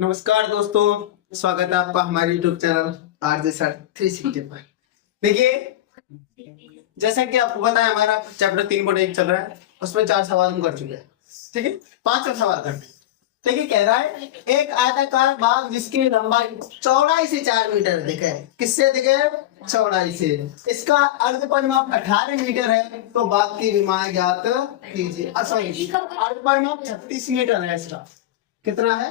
नमस्कार दोस्तों, स्वागत है आपका हमारे YouTube चैनल RJ Sir 360 पर। देखिए, जैसा कि आपको पता है हमारा चैप्टर 3.1 चल रहा है, उसमें 4 सवाल हम कर चुके हैं। ठीक है, 5वां सवाल करते हैं। देखिए, कह रहा है एक आयताकार बाग जिसकी लंबाई चौड़ाई से 4 मीटर अधिक है। किससे अधिक है? चौड़ाई से। इसका अर्ध परिमाप 18 मीटर है, तो बाग की विमाएं ज्ञात कीजिए। सॉरी, अर्ध परिमाप 36 मीटर है। इसका कितना है?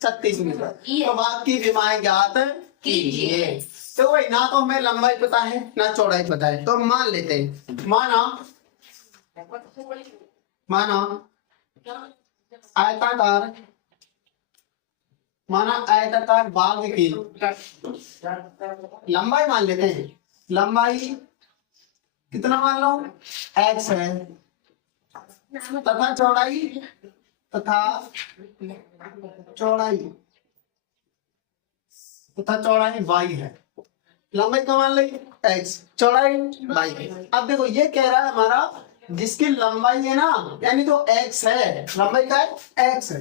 36 मीटर। तो बाग की विमाएं ज्ञात कीजिए। तो वही, ना तो हमें लंबाई पता है ना चौड़ाई पता है, तो मान लेते हैं। माना आयताकार बाग की लंबाई मान लेते हैं। लंबाई कितना मान लो? x है, तथा चौड़ाई y है। लंबाई का मान ली x, चौड़ाई y है। अब देखो, ये कह रहा है हमारा जिसकी लंबाई है ना, यानी तो x है, लंबाई का x है,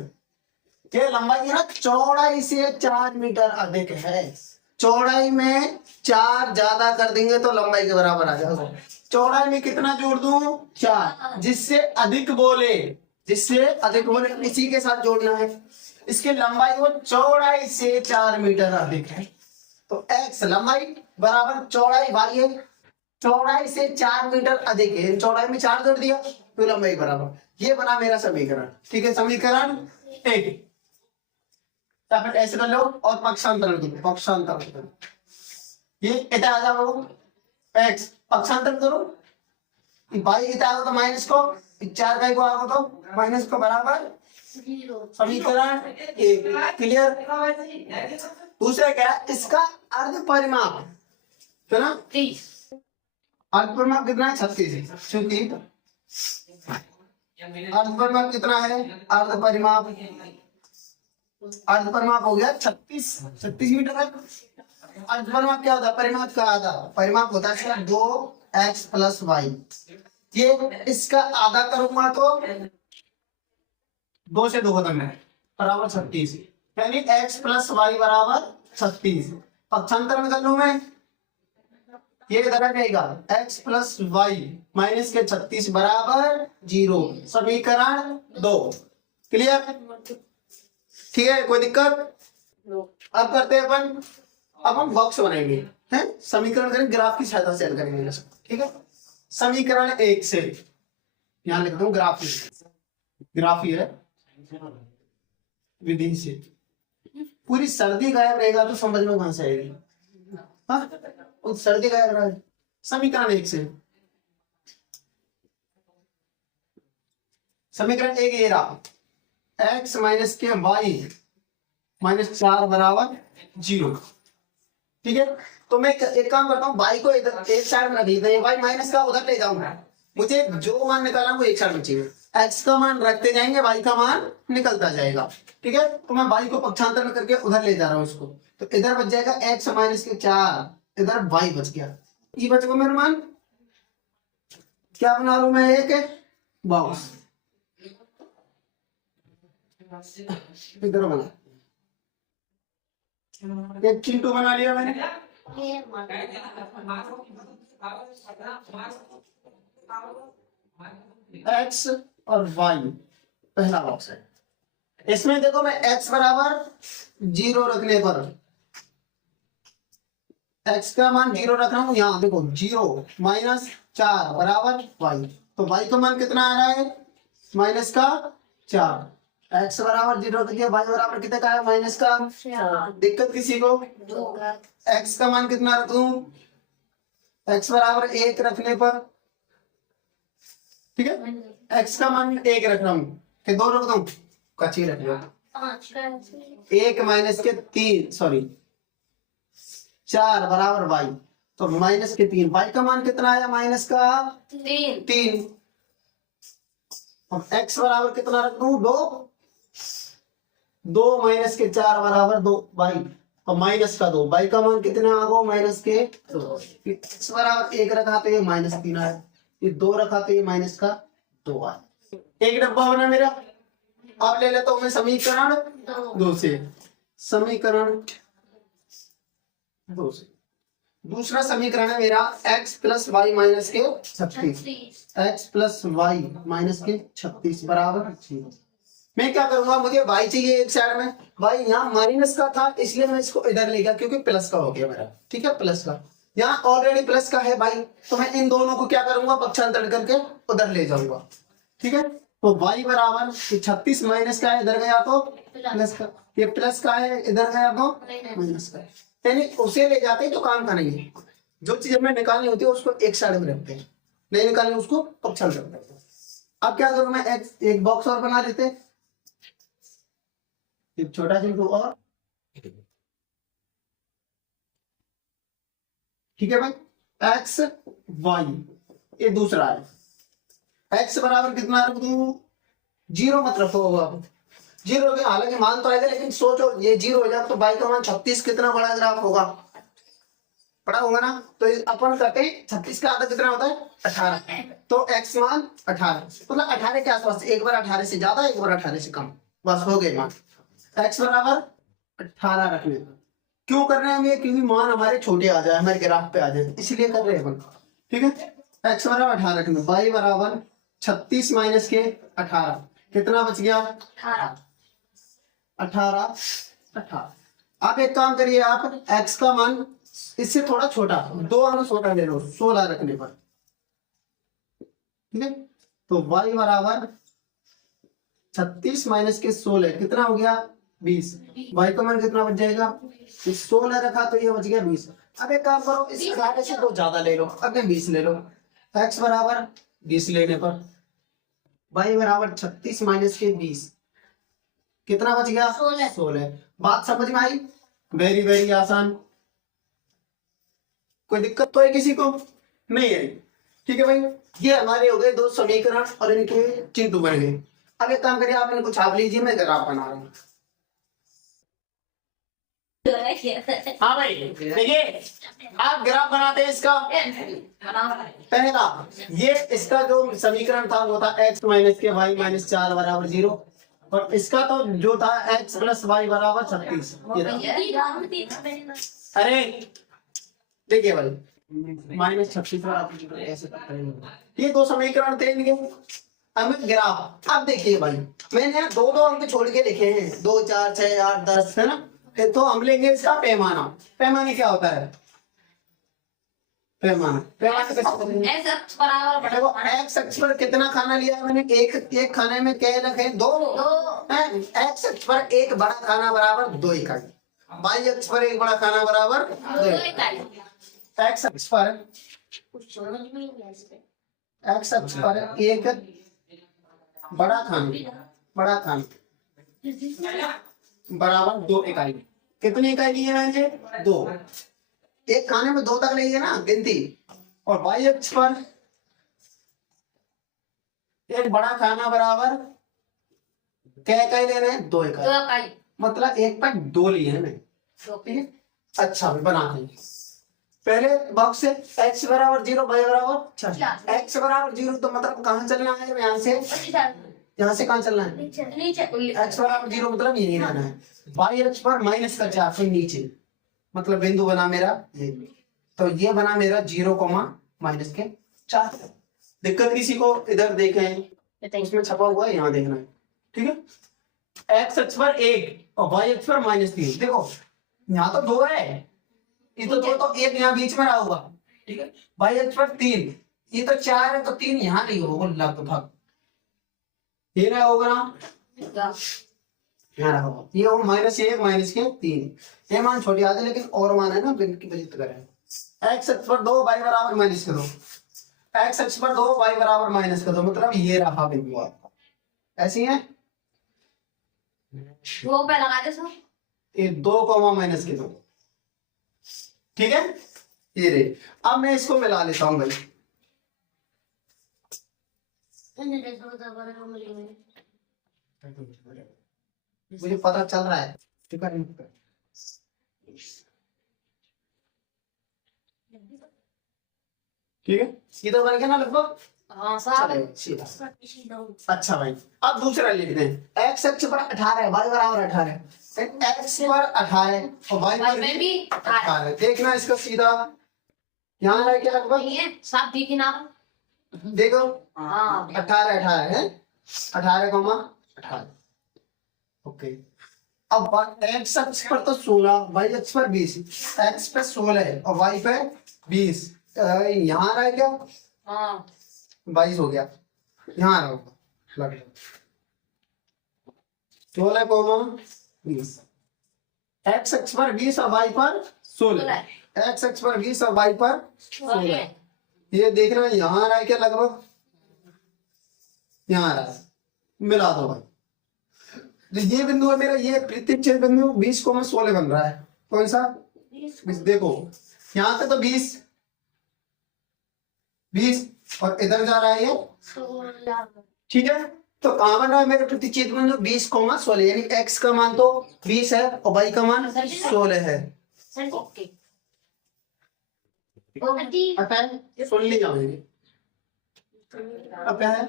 ये लंबाई है ना चौड़ाई से 4 मीटर अधिक है। चौड़ाई में 4 ज्यादा कर देंगे तो लंबाई के बराबर आ जाएगा। चौड़ाई में कितना जोड़ दूं? 4। जिससे अधिक बोले इसी के साथ जोड़ना है। इसकी लंबाई वो चौड़ाई से 4 मीटर अधिक है, तो x लंबाई बराबर चौड़ाई भाई है, चौड़ाई से 4 मीटर अधिक है। चौड़ाई में 4 जोड़ दिया तो लंबाई बराबर। ये बना मेरा समीकरण। ठीक है, समीकरण 1। या फिर ऐसे कर लो और पक्षांतरण करो। ये इतना आ जाओ x, पक्षांतरण करो, भाई इतना आ तो माइनस को 4 का को आ तो माइनस को बराबर समीकरण 1। क्लियर? दूसरा क्या है? इसका अर्ध परिमाप है ना, 30। अर्ध परिमाप कितना है? 36 है। क्योंकि अर्ध परिमाप कितना है? अर्ध परिमाप हो गया 36 मीटर है। अर्ध परिमाप क्या होता है? परिमाप का आधा। परिमाप होता है 2x + y। ये इसका आधा करूंगा तो 2 से 2 खत्म है, बराबर 36, यानी x + y बराबर 36। पक्षांतरण कर लूं मैं, ये इधर आ जाएगा x + y माइनस के 36 बराबर 0। समीकरण 2। क्लियर? ठीक है, कोई दिक्कत? अब करते हैं अब हम बॉक्स बनाएंगे, हैं? समीकरण करेंगे, ग्राफ की सहायता से हल करेंगे। ठीक है, समीकरण 1 से यहां लिख दूं ग्राफ ही है विधि से। पूरी सर्दी गायब रहेगा तो समझ में कहां से आएगी? हाँ, सर्दी गायब रहा है। समीकरण 1 से समीकरण 1 ये रहा, x माइनस के y माइनस 4 बराबर 0। ठीक है, तो मैं एक काम करता हूँ, y को इधर एक साइड में रख देता हूँ, y माइनस का उधर ले जाऊंगा। मुझे जो मान निकालना वो एक साइड में चाहिए। x का मान रखते जाएंगे, y का मान निकलता जाएगा। ठीक है, तो मैं y को पक्षांतरण करके उधर ले जा रहा हूँ इसको, तो इधर बच जाएगा x माइनस के 4, इधर y बच गया। ये बच गया मेरा मान। क्या बना रहा हूं मैं? एक बॉक्स इधर बना, एक चिंटू बना लिया मैंने। x और y पहला बॉक्स है। इसमें देखो, मैं x बराबर 0 रखने पर x का मान 0 रख रहा हूं। यहाँ देखो 0 माइनस 4 बराबर y, तो y का मान कितना आ रहा है? माइनस का 4। x बराबर 0 रख दिया, y बराबर कितने का है? माइनस का 4। दिक्कत किसी को? x का मान कितना रखूं? x बराबर 1 रखने पर, ठीक है, x का मान 1 रख रहा हूं कि 2 रख दूं? कच्ची रख लो। 1 माइनस के 3 सॉरी 4 बराबर y, तो माइनस के 3। y का मान कितना आया? माइनस का 3। अब x बराबर कितना रख दूं? 2 माइनस के 4 बराबर 2 y, और माइनस का 2। y का मान कितना आ गया? माइनस के 2। x बराबर 1 रखा तो ये -3 आया, ये 2 रखा तो ये -2 आया। एक डब्बा बना मेरा। अब ले लेता हूं मैं समीकरण 2 से, समीकरण 2 से। दूसरा समीकरण है मेरा x प्लस वाई माइनस के 36, x प्लस वाई माइनस के 36 बराबर 0। मैं क्या करूंगा, मुझे y चाहिए एक साइड में, y यहाँ माइनस का था इसलिए मैं इसको इधर ले गया क्योंकि प्लस का हो गया मेरा, ठीक है, प्लस का यहाँ ऑलरेडी प्लस का है y, तो मैं इन दोनों को क्या करूंगा, पक्षांतर करके उधर ले जाऊंगा, ठीक है। तो y बराबर 36 माइनस का है, इधर गया तो प्लस का, ये प्लस का है, इधर गया तो माइनस का, यानी उसे ले जाते हैं तो काम का नहीं है। जो चीज हमें निकालनी होती है उसको एक साइड में रखते हैं, नहीं निकालनी उसको पक्षांतर करते हैं। अब क्या करूं मैं, एक बॉक्स और बना लेते हैं, एक छोटा चिंटू और, ठीक है भाई। एक्स वाई ये दूसरा है, एक्स बराबर कितना रख दूं, 0 मत रखो, जीरो के हालांकि मान तो आएगा लेकिन सोचो ये 0 हो जाए तो y का मान 36 कितना बड़ा ग्राफ होगा, बड़ा होगा ना। तो अपन करते हैं 36 का आधा कितना होता है 18, तो x मान 18, मतलब 18 के आसपास, एक बार 18 से ज्यादा एक बार 18 से कम, बस हो गए मान। x बराबर 18 रखने, क्यों कर रहे हैं हम ये, क्योंकि मान हमारे छोटे आ जाए, हमारे ग्राफ पे आ जाए, इसलिए कर रहे हैं अपन, ठीक है। x बराबर 18 रखने, y बराबर 36 माइनस के 18 कितना बच गया 18। आप एक काम करिए, आप x का मान इससे थोड़ा छोटा, 2 अंक छोटा ले लो, 16 रखने पर, ठीक है। तो y बराबर 36 माइनस के 16 कितना हो गया 20, y का मान कितना बच जाएगा, 16 रखा तो ये बच गया 20। अब एक काम करो, इस 18 से 2 ज्यादा ले लो, अब 20 ले लो, x बराबर 20 लेने पर y बराबर 36 माइनस के 20 कितना बच गया 16। बात समझ में आई, वेरी वेरी आसान, कोई दिक्कत तो है किसी को नहीं है, ठीक है भाई। ये हमारे हो गए 2 समीकरण और इनके चिंटू बन गए। अब एक काम करिए, आप इनको छाप लीजिए, मैं ग्राफ बना रहा हूँ। हाँ भाई देखिए, आप ग्राफ बनाते हैं इसका, पहला ये इसका जो समीकरण था वो था x माइनस के वाई माइनस 4 बराबर 0, और इसका तो जो था x प्लस वाई बराबर 36। अरे देखिए भाई माइनस 36 ऐसे ये 2 समीकरण थे इनके। अब ग्राफ, अब देखिए भाई मैंने 2-2 अंक छोड़ के लिखे हैं, 2 4 6 8 10 है ना, तो हम लेंगे इसका पैमाना। पैमाने क्या होता है, पैमाना कैसे करेंगे, देखो x अक्ष पर कितना खाना लिया मैंने, एक खाने में क्या रखे 2, x अक्ष पर एक बड़ा खाना बराबर 2 इकाई, y अक्ष पर एक बड़ा खाना बराबर 2 इकाई। x अक्ष पर एक बड़ा खाना बराबर 2 इकाई, कितनी इकाई लिए मैंने 2, एक खाने में 2 तक नहीं है ना गिनती, और y अक्ष पर एक बड़ा खाना बराबर क्या इकाई ले रहे हैं 2 इकाई, मतलब 1 पर 2 लिए हैं मैं, ठीक है। अच्छा बनाते हैं, पहले बॉक्स से x बराबर 0 y बराबर 4, x बराबर 0 तो मतलब कहाँ चलना है, यहाँ से कहाँ चलना है x बराबर 0 मतलब यही आना है, y अक्ष पर माइनस का 4 फिर नीचे, मतलब बिंदु बना मेरा ये, तो ये बना मेरा 0, माइनस के 4। दिक्कत किसी को, इधर देखें उसमें छपा हुआ है, यहाँ देखना है, ठीक है। x अक्ष पर 1 और y अक्ष पर -3, देखो यहाँ तो 2 है, ये तो 2 तो 1 यहाँ बीच में रहा होगा, ठीक है। y अक्ष पर 3, ये तो 4 है तो 3 यहाँ नहीं होगा लगभग, ये ना होगा ना, यहाँ होगा, ये हो -1 माइनस के 3, ये मान छोटी आ जाए लेकिन और मान है ना की बचत करें। x अक्ष पर 2 y बराबर माइनस कर दो, x अक्ष पर 2 y बराबर माइनस कर दो, मतलब ये रहा बिंदु आपका, ऐसी है 2 पे लगा दे सर, ये 2 माइनस के 2, ठीक है। ये रे, अब मैं इसको मिला लेता हूँ भाई, मुझे पता चल रहा है, ठीक है। ठीक है, सीधा बन गया ना लगभग। हाँ साहब चलो सीधा। अच्छा भाई अब दूसरा लिखते हैं। x अक्ष पर 18 है, y बराबर 18 है। x पर 18 और y पर में भी 18। देखना इसका सीधा यहाँ रह के लगभग नहीं है साहब दिखी ना। देखो हाँ 18 18 है, 18,18। ओके अब x अक्ष पर तो 16, y अक्ष पर 20। x पे 16 है और y पे 20। यहाँ रह गया हाँ 22 हो गया, यहाँ रहोगा लगभग 16,20। x अक्ष पर 20 और y पर 16। x अक्ष पर 20 और y पर 16। ये देखना यहाँ रह के लगभग यहाँ रहा, मिला दो भाई। तो ये बिंदु है मेरा, ये प्रतिच्छेद बिंदु 20,16 बन रहा है। कौन सा 20? देखो यहाँ पे तो 20 और इधर जा रहा है ये, ठीक है। तो कहाँ बन रहा है मेरे प्रतिच्छेद बिंदु 20,16, यानी x का मान तो 20 है और y का मान 16 है। ओके पता है, सुन ली जाओगे। अब क्या है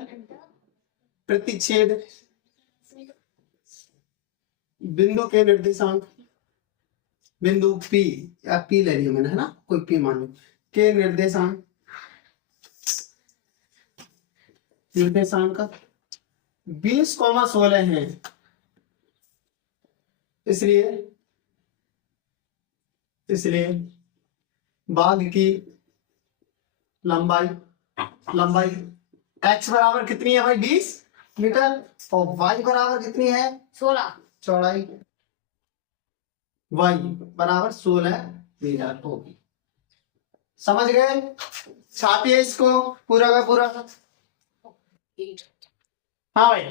प्रतिच्छेद बिंदु के निर्देशांक, बिंदु P या P ले लिया मैंने, है ना, कोई P मान लो, के निर्देशांक 20,16 है। इसलिए बाघ की लंबाई x बराबर कितनी है भाई 20 मीटर और y बराबर कितनी है 16 चौड़ाई, y बराबर 16 मीटर होगी। समझ गए? छापिए इसको पूरा का पूरा। हाँ भाई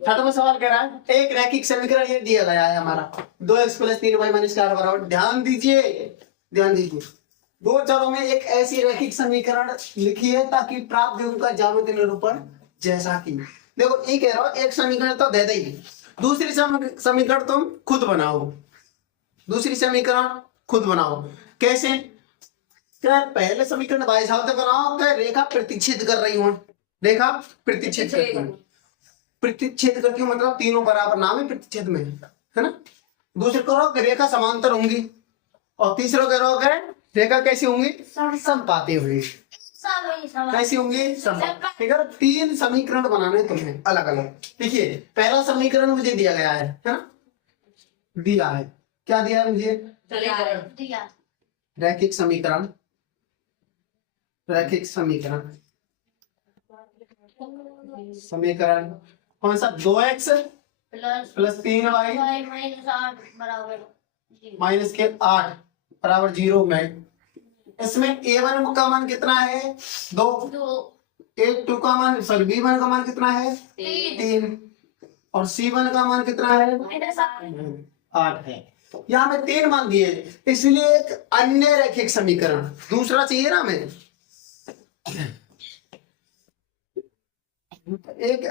खत्म सवाल कह रहा है। एक रैखिक समीकरण ये दिया गया है हमारा 2x + 3y - 4 बराबर, ध्यान दीजिए दो चरों में एक ऐसी रैखिक समीकरण लिखिए ताकि प्राप्त बिंदु का ज्यामितीय निरूपण जैसा कि देखो ये कह रहा हूं, एक समीकरण तो दे देगी, दूसरी समीकरण तुम खुद बनाओ। कैसे? क्या पहले समीकरण भाई साहब बनाओ, क्या रेखा प्रतिच्छेद कर रही हूं, रेखा प्रतिच्छेद करती हूँ मतलब तीनों बराबर नाम है प्रतिच्छेद में, है ना। दूसरे करो रेखा समांतर होंगी और तीसरा करो रेखा कैसी होंगी समपाती हुई, कैसी होंगी समपाती। ठीक है, 3 समीकरण बनाने तुम्हें अलग अलग। देखिए पहला समीकरण मुझे दिया गया है ना, दिया है, क्या दिया है मुझे रैखिक समीकरण कौन सा 2x + 3y -8 बराबर 0 में। इसमें a1 का मान कितना है 2, a2 का मान b1 का मान कितना है 3 और c1 का मान कितना है 8 है। यहाँ में 3 मान दिए, इसलिए एक अन्य रैखिक समीकरण दूसरा चाहिए ना हमें, एक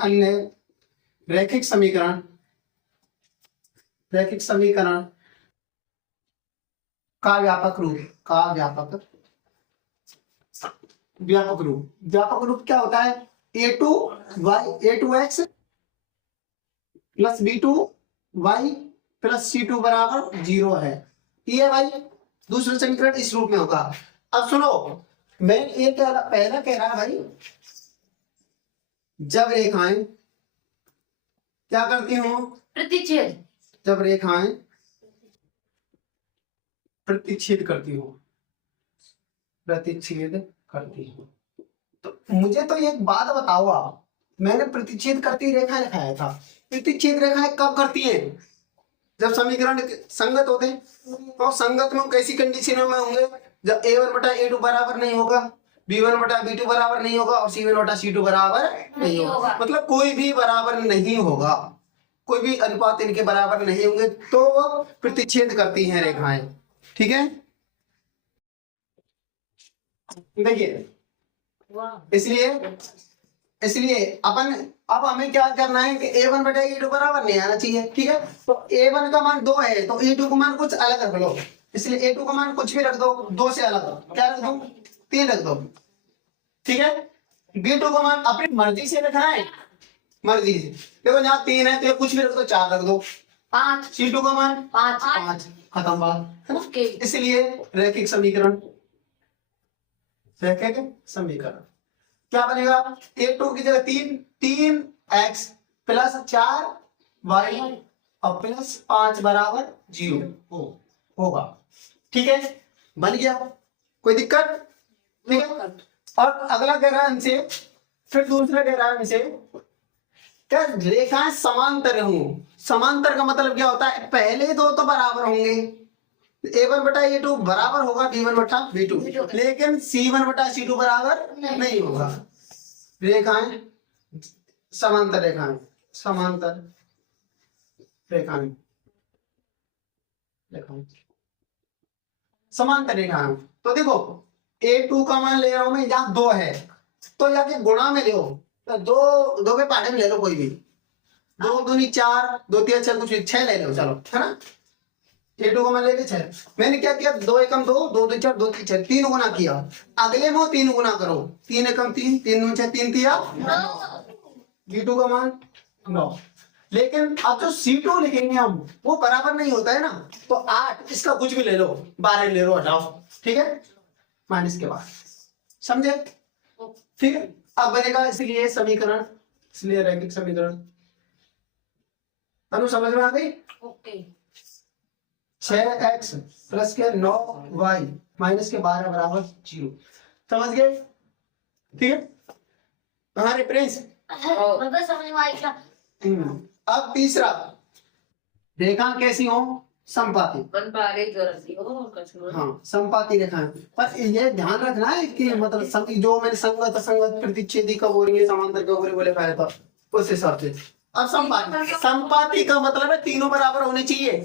अन्य रैखिक समीकरण का व्यापक रूप क्या होता है a2x + b2y + c2 बराबर 0 है। ये भाई दूसरा समीकरण इस रूप में होगा। अब सुनो, मैं ये पहला कह रहा भाई, जब रेखाएं क्या करती हूं प्रतिच्छेद, जब रेखाएं प्रतिच्छेद करती हो तो मुझे तो एक बात बताओ आप, मैंने प्रतिच्छेद करती रेखा लिखाया था, प्रतिच्छेद रेखाएं कब करती हैं जब समीकरण संगत होते हैं। तो संगत में कैसी कंडीशनों में होंगे जब a1/a2 बराबर नहीं होगा, b1/b2 बराबर नहीं होगा और c1/c2 बराबर नहीं होगा। मतलब कोई भी बराबर नहीं होगा, कोई भी अनुपात इनके बराबर नहीं होंगे तो वो प्रतिच्छेद करती हैं रेखाएं। ठीक है, देखिए इसलिए अब हमें क्या करना है कि a1/a2 बराबर नहीं आना चाहिए। ठीक है, तो a1 का मान 2 है तो a2 का मान कुछ अलग रख लो, इसलिए ए टू का मान कुछ भी रख दो, 2 से अलग क्या रख दो, 3 रख दो, ठीक है। बी टू का मान अपनी मर्जी से रखना है, मर्जी से। देखो यहाँ 3 है तो ये कुछ भी रख दो, 4 रख दो। 5 सी टू का मान 5 5, खत्म बात, है ना। ओके इसलिए रैखिक समीकरण, रैखिक समीकरण क्या बनेगा, ए टू की जगह 3 एक्स प्लस 4 वाई और प्लस 5 बराबर 0 होगा, ठीक है। बन गया, कोई दिक्कत, ठीक है। और अगला कह रहा है हमसे, फिर दूसरा कह रहा है हमसे क्या रेखाएं समांतर हों। समांतर का मतलब क्या होता है, पहले दो तो बराबर होंगे, a1 बटा a2 बराबर होगा b1 बटा b2, लेकिन c1 बटा c2 बराबर नहीं होगा। रेखाएं समांतर, रेखाएं समांतर, रेखाएं रेखाएं समांतर रेखाएं। तो देखो a2 का मान ले रहा हूं मैं, यहाँ 2 है तो जाके गुणा में ले, तो दो के पाठे में ले लो कोई भी, 2 दूनी 4, 2 3 6 कुछ 6 ले लो, चलो, है ना। a2 का मान लेके 6, मैंने क्या किया, 2 एकम 2, 2 2 4, 2 3 6, 3 गुना किया। अगले में 3 गुना करो, 3 एकम 3, 3 दूनी 6, 3 तिया b2 का मान 9। लेकिन अब जो c2 लिखेंगे हम वो बराबर नहीं होता है ना, तो 8 इसका कुछ भी ले लो, 12 ले लो, हटाओ, ठीक है, माइनस के बाद, समझे, ठीक है। अब बनेगा इसलिए समीकरण, इसलिए रैखिक समीकरण, तनु समझ में आ गई। ओके 6x प्लस के 9y माइनस के 12 बराबर 0, समझ गए, ठीक है। कहाँ रेफरेंस, मतलब समझ में आई क्या। अब तीसरा, रेखा कैसी हो, समपाती, बन पा रही जरूरत नहीं हो कुछ नहीं। हाँ समपाती रेखाएं, पर ये ध्यान रखना है कि मतलब जो मैंने संगत असंगत प्रतिच्छेदी कब हो रही है, समांतर कब हो रही है बोले पाया था, उस हिसाब से। अब संपाती, संपाती का मतलब है तीनों बराबर होने चाहिए,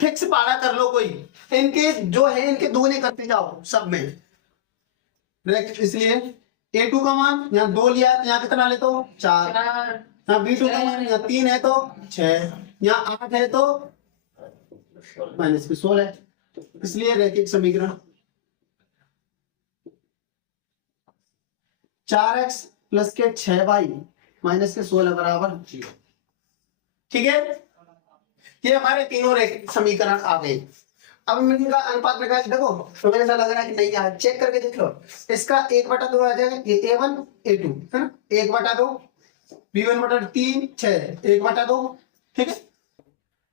फिक्स पाड़ा कर लो कोई, इनके जो है इनके दुगने करते जाओ सब में, इसलिए a2 का मान यहाँ 2 लिया तो यहाँ कितना लेते हो 4, यहाँ b2 का मान यहाँ 3 है तो 6, यहाँ 8 है तो माइनस के 16, इसलिए रैखिक समीकरण 4x प्लस के 6y माइनस के 16 बराबर 0, ठीक है। ये हमारे तीनों रैखिक समीकरण आ गए। अब हम इनका अनुपात लगा के देखो, तो मेरे ऐसा लग रहा है कि नहीं यार, चेक करके देख लो, इसका 1/2 आ जाएगा, ये a1 a2 है ना, 1/2 b1 बटा 3 6 1/2, ठीक है,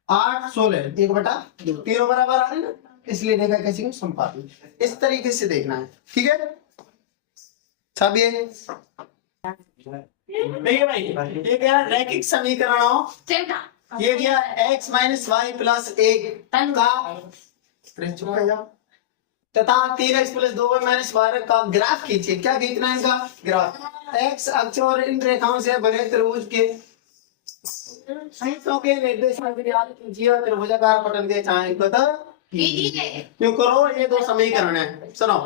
8 16 1/2, तीनों बराबर आ रहे हैं ना, इसलिए देखा कैसे संपाती, इस तरीके से देखना है, ठीक है। सब ये देखिए भाई, ये क्या रैखिक समीकरणों, ये दिया x माइनस वाई प्लस 1 का तथा 3x प्लस 2y माइनस 12 का ग्राफ खींचिए। क्या खींचना है इनका ग्राफ, x अक्ष और इन रेखाओं से बने त्रिभुज के संयुक्तों के निर्देशांक ज्ञात कीजिए, त्रिभुजाकार पटल के छायांकित कीजिए। क्यों करो, ये दो समीकरण है, सुनो,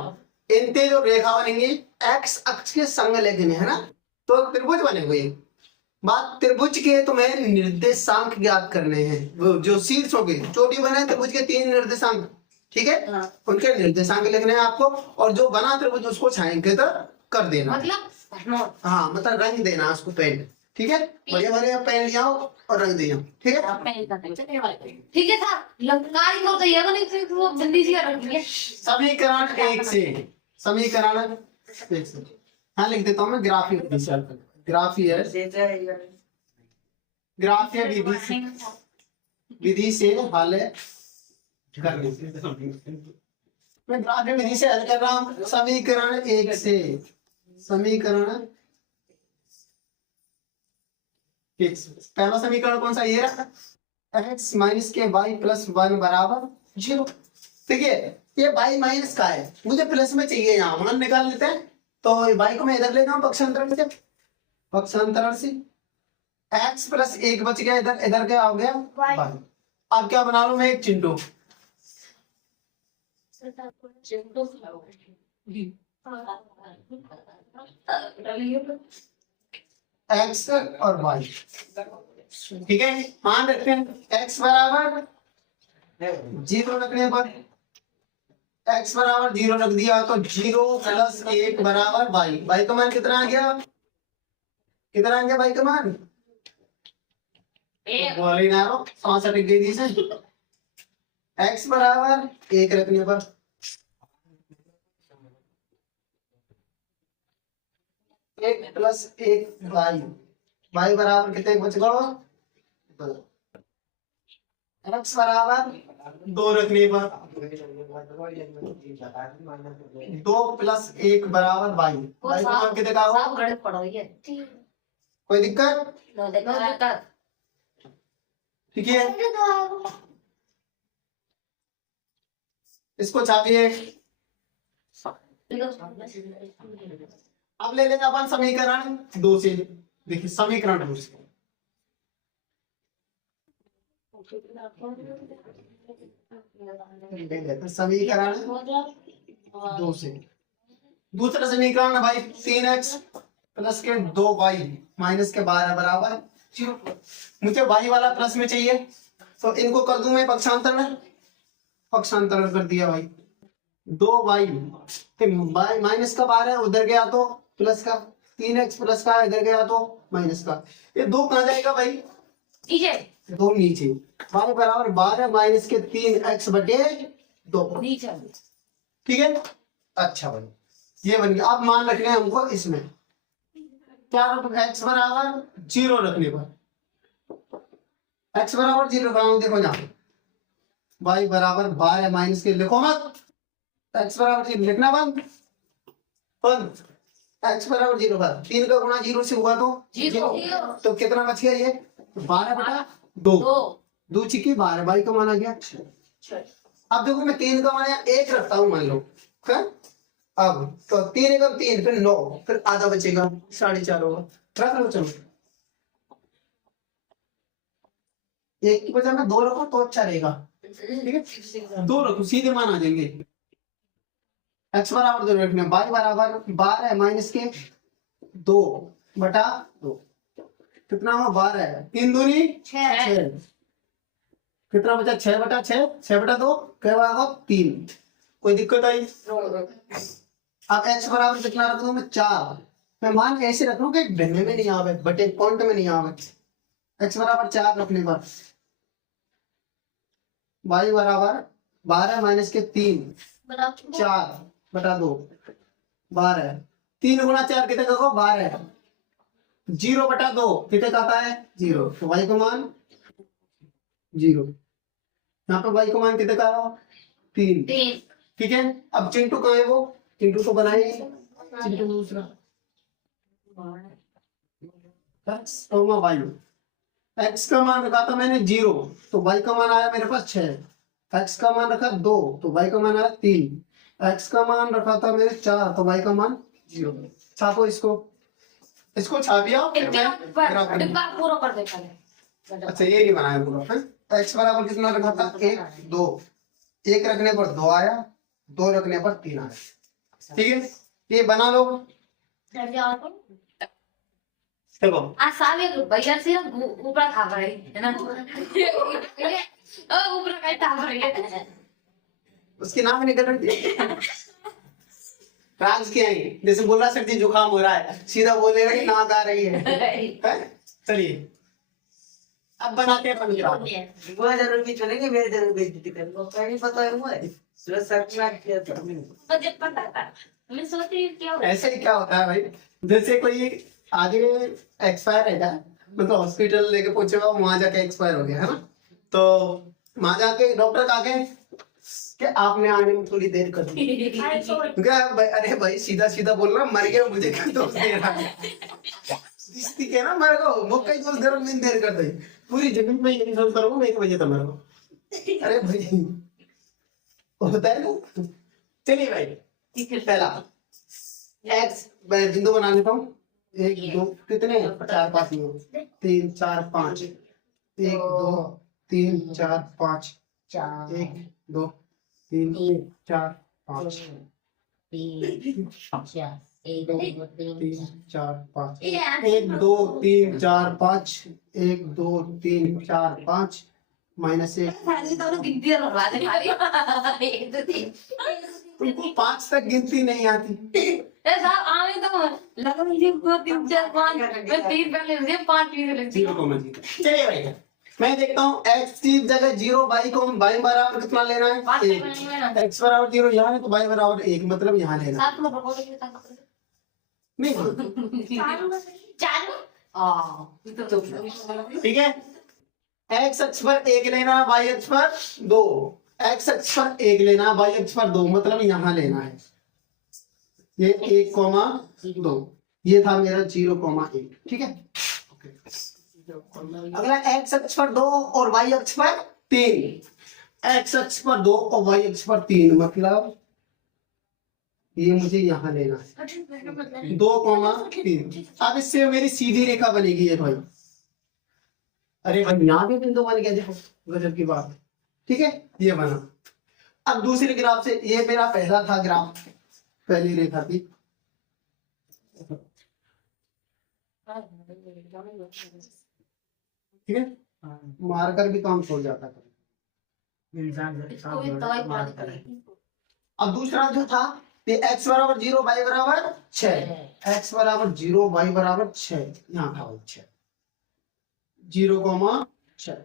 इनके जो रेखा बनेंगी x अक्ष के संग लेखन है ना, तो त्रिभुज बनेंगे। बात त्रिभुज के तुम्हें निर्देशांक ज्ञात करने हैं, वो जो शीर्ष होंगे, चोटी बने त्रिभुज के 3 निर्देशांक, ठीक है, उनके निर्देशांक लिखने हैं आपको, और जो बना त्रिभुज उसको छायांकित कर देना, मतलब हाँ मतलब रंग देना उसको, पेंट, ठीक है, बढ़िया बढ़िया पेन ले आओ और रंग दिया, ठीक है। ठीक है था लंकारी को तो ये तो नहीं थी वो बंदी सी रख दी है। समीकरण 1 से, समीकरण 1 से हाँ लिख देता हूँ मैं, ग्राफीय ग्राफीय ग्राफीय विधि से हल कर मैं ग्राफीय विधि से हल कर रहा हूँ। समीकरण 1 से, समीकरण 1 से पहला समीकरण कौन सा, ये रहा, x माइनस के y प्लस 1 बराबर 0, ठीक है। ये y माइनस का है, मुझे प्लस में चाहिए, यहाँ मान निकाल लेते हैं, तो y को मैं इधर लेता हूँ पक्षांतरण से, पक्षांतरण से x प्लस 1 बच गया, इधर इधर क्या हो गया y। अब क्या बना लूं मैं, एक चिंटू, x और y, ठीक है। मान रखते हैं x बराबर 0 रखने पर x बराबर 0 रख दिया तो 0 प्लस 1 बराबर y। y का मान कितना आ गया? कितना आ गया y का मान? बोली ना 65 गई थी से। x बराबर 1 रखने पर एक प्लस 1 y बराबर कितने बच गया? 2। x बराबर 2 रखने पर 2 प्लस 1 बराबर y। y का मान कितने का होगा? सब गणित पढ़ो ये कोई दिक्कत? नो देखो ठीक है, इसको छापिए। अब ले लेते अपन समीकरण 2 से। देखिए समीकरण 2 से समीकरण 2 से दूसरा समीकरण है भाई 3x प्लस के 2y माइनस के 12 बराबर 0। मुझे y वाला प्लस में चाहिए तो इनको कर दूं मैं पक्षांतर में। पक्षांतर कर दिया भाई 2y माइनस का 12 उधर गया तो प्लस का, 3x प्लस का इधर गया तो माइनस का। ये 2 कहाँ जाएगा भाई? नीचे 2 नीचे। y बराबर 12 माइनस के 3x बटे 2। नीचे ठीक है, अच्छा भाई ये बन गया। अब मान रखने हैं हमको इसमें क्या रखना? x बराबर 0 रखने पर x बराबर 0 रखा हूं, देखो यहाँ y बराबर 12 माइनस के लिखो मत, x बराबर 0 लिखना बंद बंद। x बराबर 0 पर 3 का गुणा 0 से हुआ तो 0, तो कितना बच गया? ये 12 बटा 2, 2 चिकी 12, y का मान आ गया 6। अब देखो मैं 3 का मान 1 रखता हूँ मान लो, क्या? अब तो 3 एकम 3 फिर 9 फिर आधा बचेगा 4.5 होगा। रख लो चलो, एक की बजाय में 2 रखो तो अच्छा रहेगा। ठीक है 2 रखो सीधे मान आ जाएंगे। x बराबर 2 रखना, y बराबर 12 माइनस के 2 बटा 2 कितना हुआ? 12 3 दूनी 6। कितना बचा? 6 बटा 6, 6 बटा 2 क्या होगा? 3। कोई दिक्कत आई? अब x बराबर कितना रख दूं मैं? 4। मैं मान ऐसे रख लूं कि भिन्न में नहीं आवे, बटे पॉइंट में नहीं आवे। x बराबर 4 रखने पर y बराबर 12 माइनस के 3 4 बटा 2 12। 3 गुणा 4 कितने का होगा? 12। 0 बटा 2 कितने का आता है? 0। तो y का मान 0। यहाँ पे y का मान कितने का होगा? 3। ठीक है, अब चिंटू कहाँ है? वो चिंटू को बनाए, चिंटू दूसरा x का मान रखा था मैंने 0 तो y का मान आया मेरे पास 6। x का मान रखा 2 तो y का मान आया 3। x का मान रखा था मेरे 4 तो y का मान 0। छापो इसको, इसको छापिया डिब्बा पूरा कर देता है। अच्छा ये नहीं बनाया पूरा। x बराबर कितना रखा था? 1 2, 1 रखने पर 2 आया, 2 रखने पर 3 आया। ठीक है, ये बना लो। देखो आज साहब एक भैया से ऊपर खा रहे है ना ऊपर का खा रहे है उसके नाम निकल रही थी राज के आई, जैसे बोल रहा सर्दी जुकाम हो रहा है सीधा बोलेगा कि नाक आ रही है? चलिए अब बनाते हैं पंजाब। वो जरूर भी चलेंगे, मेरे जरूर बेइज्जती कर लो, नहीं पता है मुझे सुरज सर की बात किया था मुझे पता था। मैं सोच रही क्या हो ऐसे ही क्या होता है भाई, जैसे कोई आगे एक्सपायर है मतलब हॉस्पिटल लेके पहुंचे हुआ वहां जाके एक्सपायर हो गया है ना, तो वहां जाके डॉक्टर कहा के कि आपने आने में थोड़ी देर कर दी। अरे भाई सीधा सीधा बोल रहा मर गया, मुझे क्या दोष दे रहा है? के ना मेरे को वो कई दोस्त देर में देर कर दे, पूरी जमीन में यही सोच करूंगा 1 बजे तक मेरे को। अरे भाई होता है ना। चलिए भाई ठीक है, पहला एक्स बिंदु बना लेता हूँ। 1 2 कितने 4 5 3 4 5 1 2 3 4 5 1 2 3 4 5 1 2 3 4 5 1 2 3 4 5 1 2 3 4 5 -1 सारी तो गिनती करवा दे खाली 1 2 3 तुमको 5 तक गिनती नहीं आती। ए साहब आवे तो लगा मुझे को 3 4 5 मैं 3 कर लेती हूं 5 भी कर लेती हूं 0,0 चलिए भाई मैं देखता हूँ x की जगह 0 y को y बराबर कितना लेना है 5 1 नहीं है ना x बराबर 0 यहाँ है तो y बराबर 1 मतलब यहाँ लेना है। साथ में प्रपोज के साथ नहीं चालू ये तो ठीक है x अक्ष पर 1 लेना y अक्ष पर 2 x अक्ष पर 1 लेना y अक्ष पर 2 मतलब यहाँ लेना है ये 1,2 ये था मेरा 0,1 ठीक है। अगला x अक्ष पर 2 और y अक्ष पर 3 x अक्ष पर 2 और y अक्ष पर 3 मतलब ये मुझे यहाँ लेना है 2,3। अब इससे मेरी सीधी रेखा बनेगी ये भाई। अरे भाई यहाँ भी बिंदु बन गया देखो गजब की बात है ठीक है ये बना। अब दूसरे ग्राफ से ये मेरा पहला था ग्राफ पहली रेखा थी ठीक है मारकर भी काम छोड़ जाता है। कोई दवाई पा दे अब दूसरा जो था ये x बराबर 0 y बराबर 6 x बराबर 0 y बराबर 6 यहाँ था 6 0,6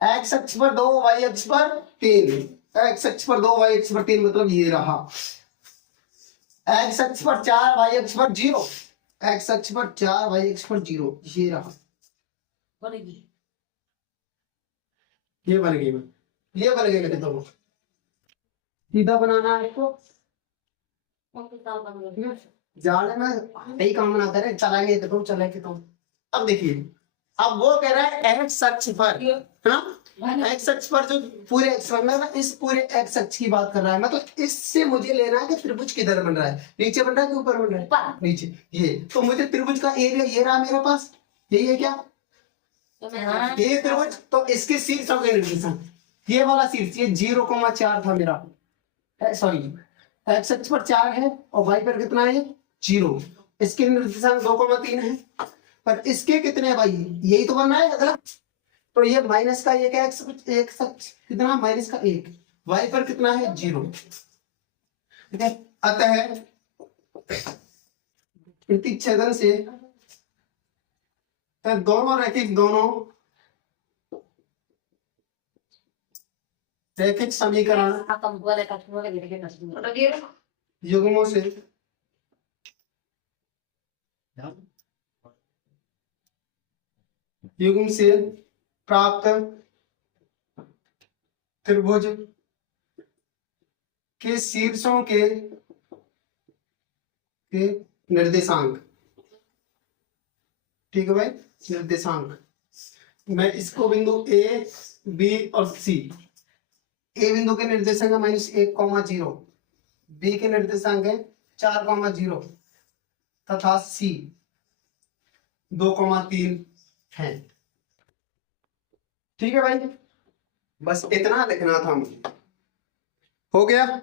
x अक्ष पर 2 y अक्ष पर 3 x अक्ष पर 2 y अक्ष पर 3 मतलब ये रहा x अक्ष पर 4 y अक्ष पर 0 x अक्ष पर 4 y अक्ष पर 0 ये रहा बनेगी ये बन गई ये बन गई तो सीधा बनाना है इसको जाने में यही काम ना करे चलाएंगे तो तुम चलेंगे तुम। अब देखिए अब वो कह रहा है एक्स अक्ष पर हाँ एक्स अक्ष पर जो पूरे एक्स पर मैं इस पूरे एक्स अक्ष की बात कर रहा है मतलब इससे मुझे लेना है कि त्रिभुज किधर बन रहा है नीचे बन रहा है कि ऊपर बन रहा है नीचे ये तो मुझे त्रिभुज का एरिया ये रहा मेरे पास यही है क्या ये त्रिभुज तो इसके शीर्षों के निर्देशांक ये वाला शीर्ष ये 0,4 था मेरा सॉरी एक्स अक्ष पर 4 है और वाई पर कितना है 0 इसके निर्देशांक 2,3 है पर इसके कितने है भाई यही तो बनना है अगला तो ये माइनस का एक एक्स कितना माइनस का 1 वाई पर कितना है 0 ठीक है। अतः प्रतिच्छेदन से तो दोनों रैखिक समीकरण युग्मों से प्राप्त त्रिभुज के शीर्षों के निर्देशांक ठीक है भाई निर्देशांक मैं इसको बिंदु ए बी और सी ए बिंदु के निर्देशांक है -1,0 बी के निर्देशांक है 4,0 तथा सी 2,3 है ठीक है भाई बस इतना लिखना था मुझे हो गया।